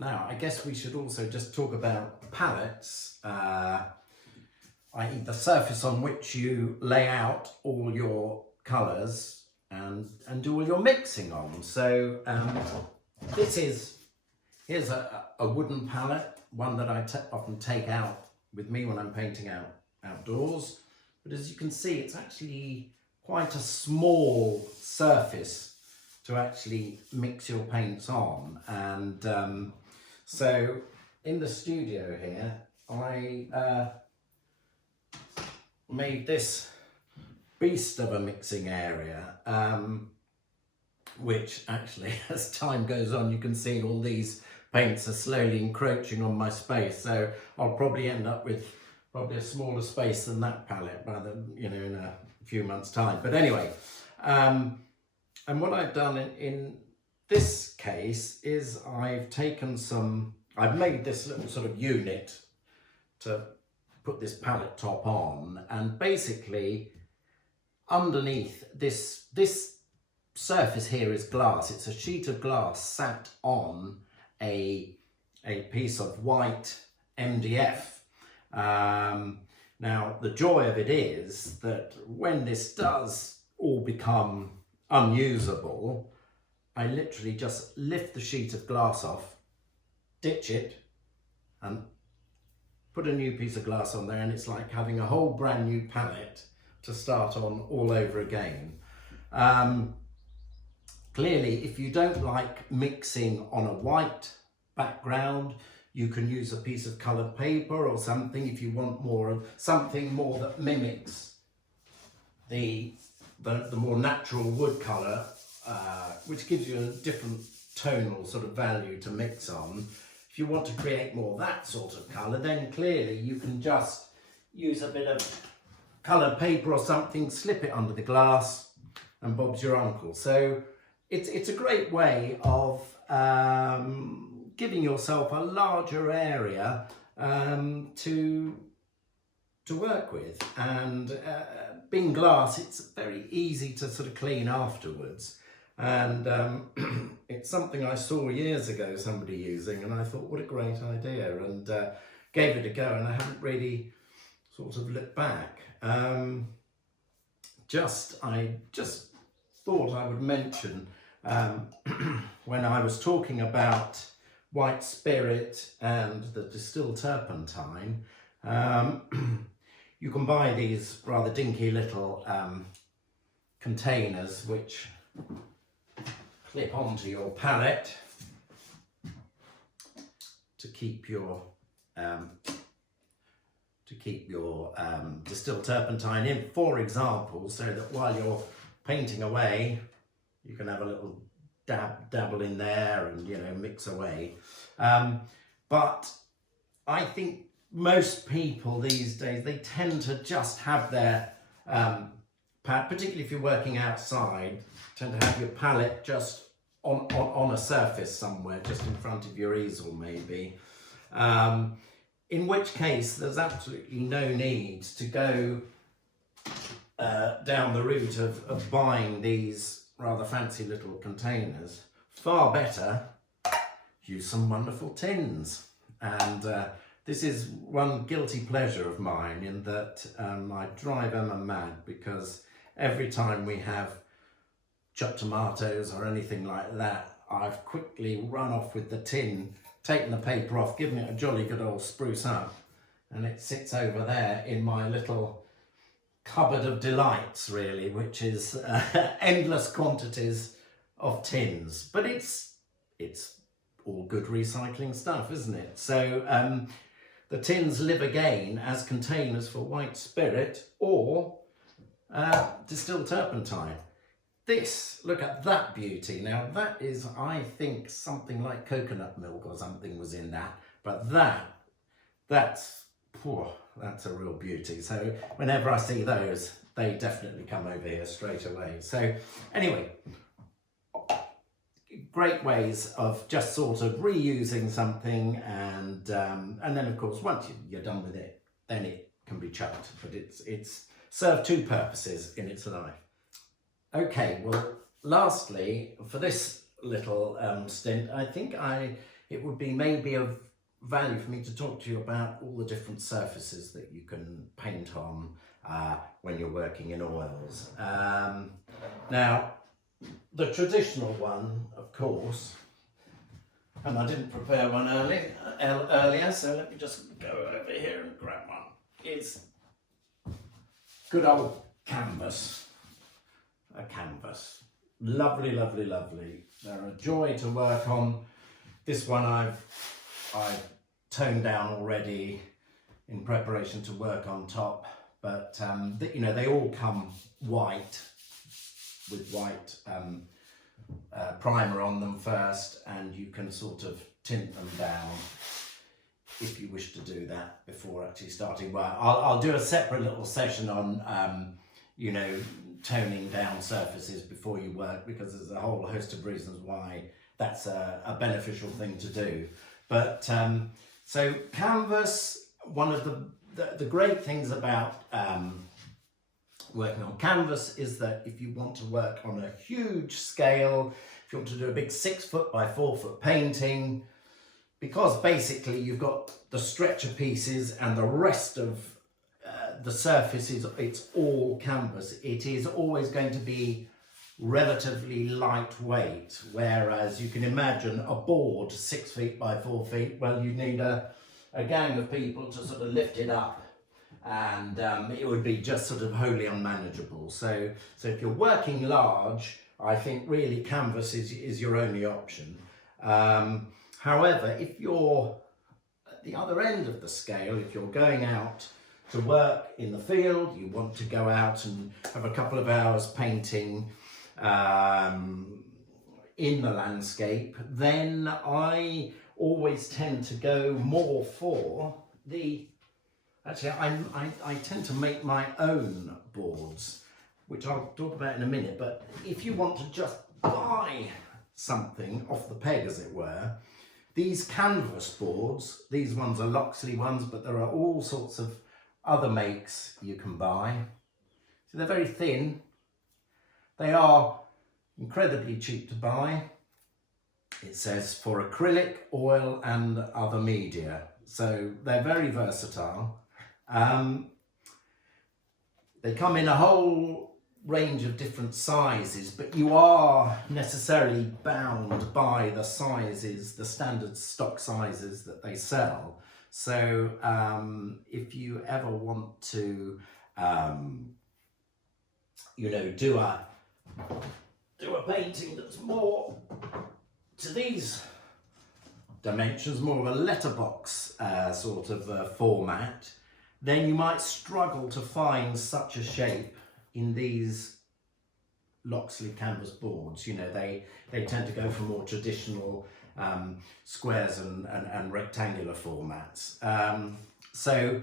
Now, I guess we should also just talk about palettes, i.e. the surface on which you lay out all your colours and do all your mixing on. So here's a wooden palette, one that I often take out with me when I'm painting outdoors. But as you can see, it's actually quite a small surface to actually mix your paints on. And so in the studio here, I made this beast of a mixing area, which actually, as time goes on, you can see all these paints are slowly encroaching on my space. So I'll probably end up with probably a smaller space than that palette by the, in a few months' time. But anyway, and what I've done in this case is I've made this little sort of unit to put this palette top on, and basically underneath this surface here is glass. It's a sheet of glass sat on a piece of white MDF. Now the joy of it is that when this does all become unusable, I literally just lift the sheet of glass off, ditch it, and put a new piece of glass on there, and it's like having a whole brand new palette to start on all over again. Clearly, if you don't like mixing on a white background, you can use a piece of coloured paper or something if you want something more that mimics the more natural wood colour, which gives you a different tonal sort of value to mix on. If you want to create more that sort of colour, then clearly you can just use a bit of coloured paper or something, slip it under the glass, and Bob's your uncle. So it's a great way of giving yourself a larger area to work with, and being glass, it's very easy to sort of clean afterwards. And it's something I saw years ago somebody using, and I thought, what a great idea, and gave it a go, and I haven't really sort of looked back. I just thought I would mention when I was talking about white spirit and the distilled turpentine, you can buy these rather dinky little containers which clip onto your palette to keep your distilled turpentine in, for example, so that while you're painting away, you can have a little dabble in there and mix away. But I think most people these days, they tend to just have their particularly if you're working outside, tend to have your palette just on a surface somewhere, just in front of your easel maybe. In which case there's absolutely no need to go down the route of buying these rather fancy little containers. Far better use some wonderful tins. And this is one guilty pleasure of mine, in that I drive Emma mad, because every time we have chopped tomatoes or anything like that, I've quickly run off with the tin, taken the paper off, given it a jolly good old spruce up, and it sits over there in my little cupboard of delights, really, which is endless quantities of tins. But it's all good recycling stuff, isn't it? So the tins live again as containers for white spirit or distilled turpentine. Look at that beauty. Now that is, I think, something like coconut milk or something was in that, but that's a real beauty. So whenever I see those, they definitely come over here straight away. So anyway, great ways of just sort of reusing something, and then of course once you're done with it, then it can be chucked. But it's served two purposes in its life. Okay, well, lastly, for this little stint, I think I it would be maybe of value for me to talk to you about all the different surfaces that you can paint on when you're working in oils. Now, the traditional one, of course, and I didn't prepare one earlier, so let me just go over here and grab one, is good old canvas. A canvas. Lovely, lovely, lovely. They're a joy to work on. This one I've toned down already in preparation to work on top, but you know, they all come white with white primer on them first, and you can sort of tint them down if you wish to do that before actually starting work. I'll do a separate little session on you know, toning down surfaces before you work, because there's a whole host of reasons why that's a beneficial thing to do. But so canvas, one of the great things about working on canvas is that if you want to work on a huge scale, if you want to do a big 6 foot by 4 foot painting, because basically you've got the stretcher pieces and the rest of the surface it's all canvas, it is always going to be relatively lightweight, whereas you can imagine a board 6 feet by 4 feet, well, you need a gang of people to sort of lift it up, and it would be just sort of wholly unmanageable. So if you're working large, I think really canvas is your only option. However, if you're at the other end of the scale, if you're going out to work in the field, you want to go out and have a couple of hours painting in the landscape, then I always tend to go more for the, actually I tend to make my own boards, which I'll talk about in a minute. But if you want to just buy something off the peg, as it were, these canvas boards, these ones are Loxley ones, but there are all sorts of other makes you can buy. So they're very thin. They are incredibly cheap to buy. It says for acrylic, oil and other media. So they're very versatile. They come in a whole range of different sizes, but you are necessarily bound by the sizes, the standard stock sizes that they sell. So if you ever want to, you know, do a painting that's more to these dimensions, more of a letterbox sort of format, then you might struggle to find such a shape in these Loxley canvas boards. You know, they tend to go for more traditional squares and rectangular formats. So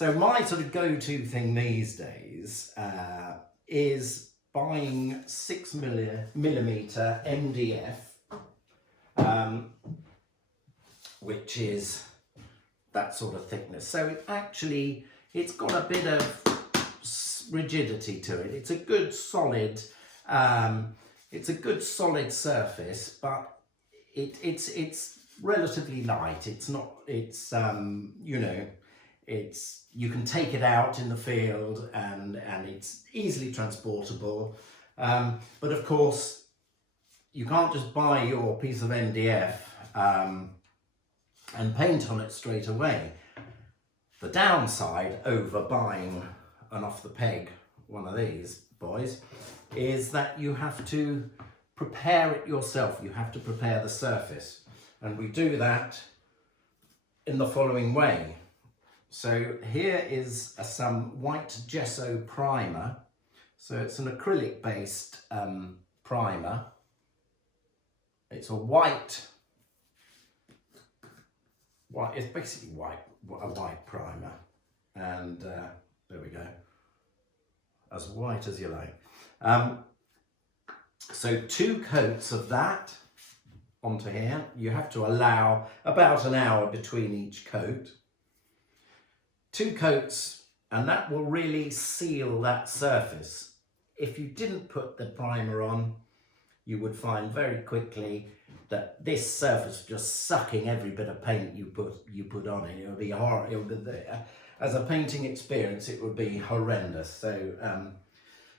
my sort of go-to thing these days is buying 6mm MDF, which is that sort of thickness. So it's got a bit of rigidity to it. It's a good solid surface, but it's relatively light. It's not, you know, you can take it out in the field and it's easily transportable. But of course, you can't just buy your piece of MDF and paint on it straight away. The downside over buying an off the peg one of these boys is that you have to prepare it yourself. You have to prepare the surface, and we do that in the following way. So here is some white gesso primer. So it's an acrylic based primer. It's a white, it's basically a white primer, and there we go, as white as you like. So 2 coats of that onto here. You have to allow about an hour between each coat. 2 coats, and that will really seal that surface. If you didn't put the primer on, you would find very quickly that this surface just sucking every bit of paint you put on it. It would be horrible. As a painting experience, it would be horrendous.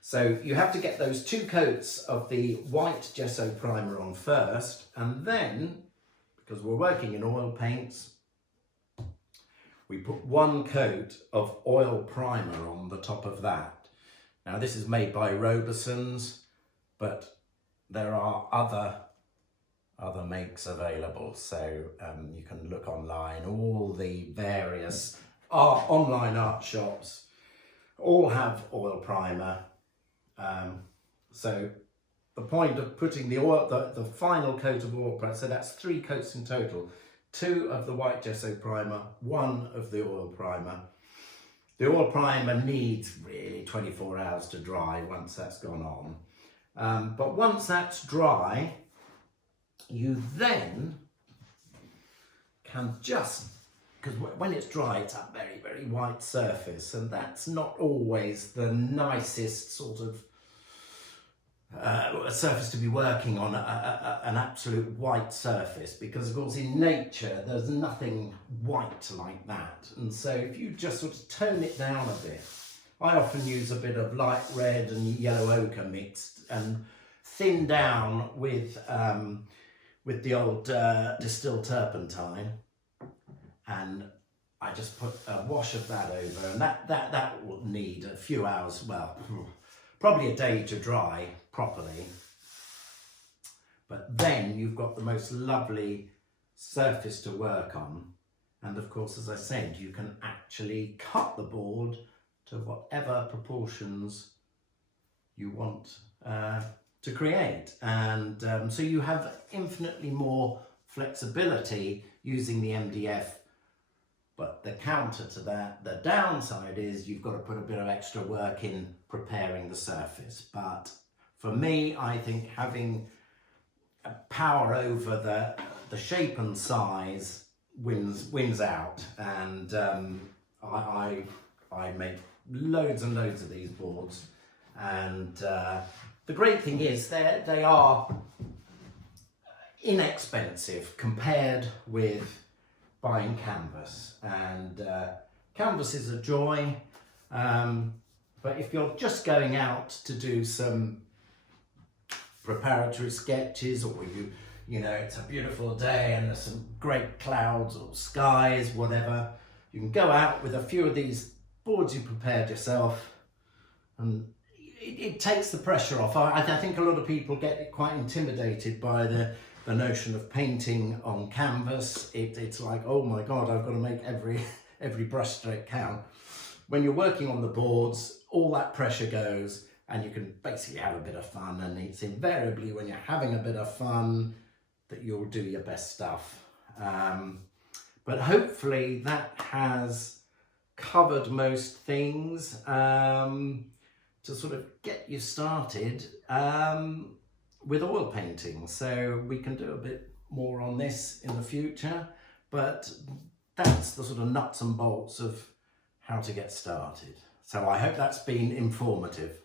So you have to get those 2 coats of the white gesso primer on first, and then, because we're working in oil paints, we put 1 coat of oil primer on the top of that. Now this is made by Robeson's, but there are other makes available, so you can look online. All the various online art shops all have oil primer. So the point of putting the final coat of oil primer, so that's 3 coats in total, 2 of the white gesso primer, 1 of the oil primer. The oil primer needs really 24 hours to dry once that's gone on. But once that's dry, you then can just, because when it's dry, it's a very, very white surface, and that's not always the nicest sort of surface to be working on, an absolute white surface, because of course in nature there's nothing white like that. And so if you just sort of tone it down a bit, I often use a bit of light red and yellow ochre mixed and thin down with the old distilled turpentine, and I just put a wash of that over, and that will need a few hours, well, probably a day to dry properly. But then you've got the most lovely surface to work on, and of course, as I said, you can actually cut the board to whatever proportions you want to create, and so you have infinitely more flexibility using the MDF. But the counter to that, the downside is you've got to put a bit of extra work in preparing the surface. But for me, I think having power over the shape and size wins out, and I make loads and loads of these boards, and the great thing is they are inexpensive compared with buying canvas, and canvas is a joy, but if you're just going out to do some preparatory sketches, or you know it's a beautiful day and there's some great clouds or skies, whatever, you can go out with a few of these boards you prepared yourself, and it takes the pressure off. I think a lot of people get quite intimidated by the notion of painting on canvas. It's like, oh my God, I've got to make every brush stroke count. When you're working on the boards, all that pressure goes, and you can basically have a bit of fun, and it's invariably when you're having a bit of fun that you'll do your best stuff. But hopefully that has covered most things to sort of get you started with oil painting. So we can do a bit more on this in the future, but that's the sort of nuts and bolts of how to get started. So I hope that's been informative.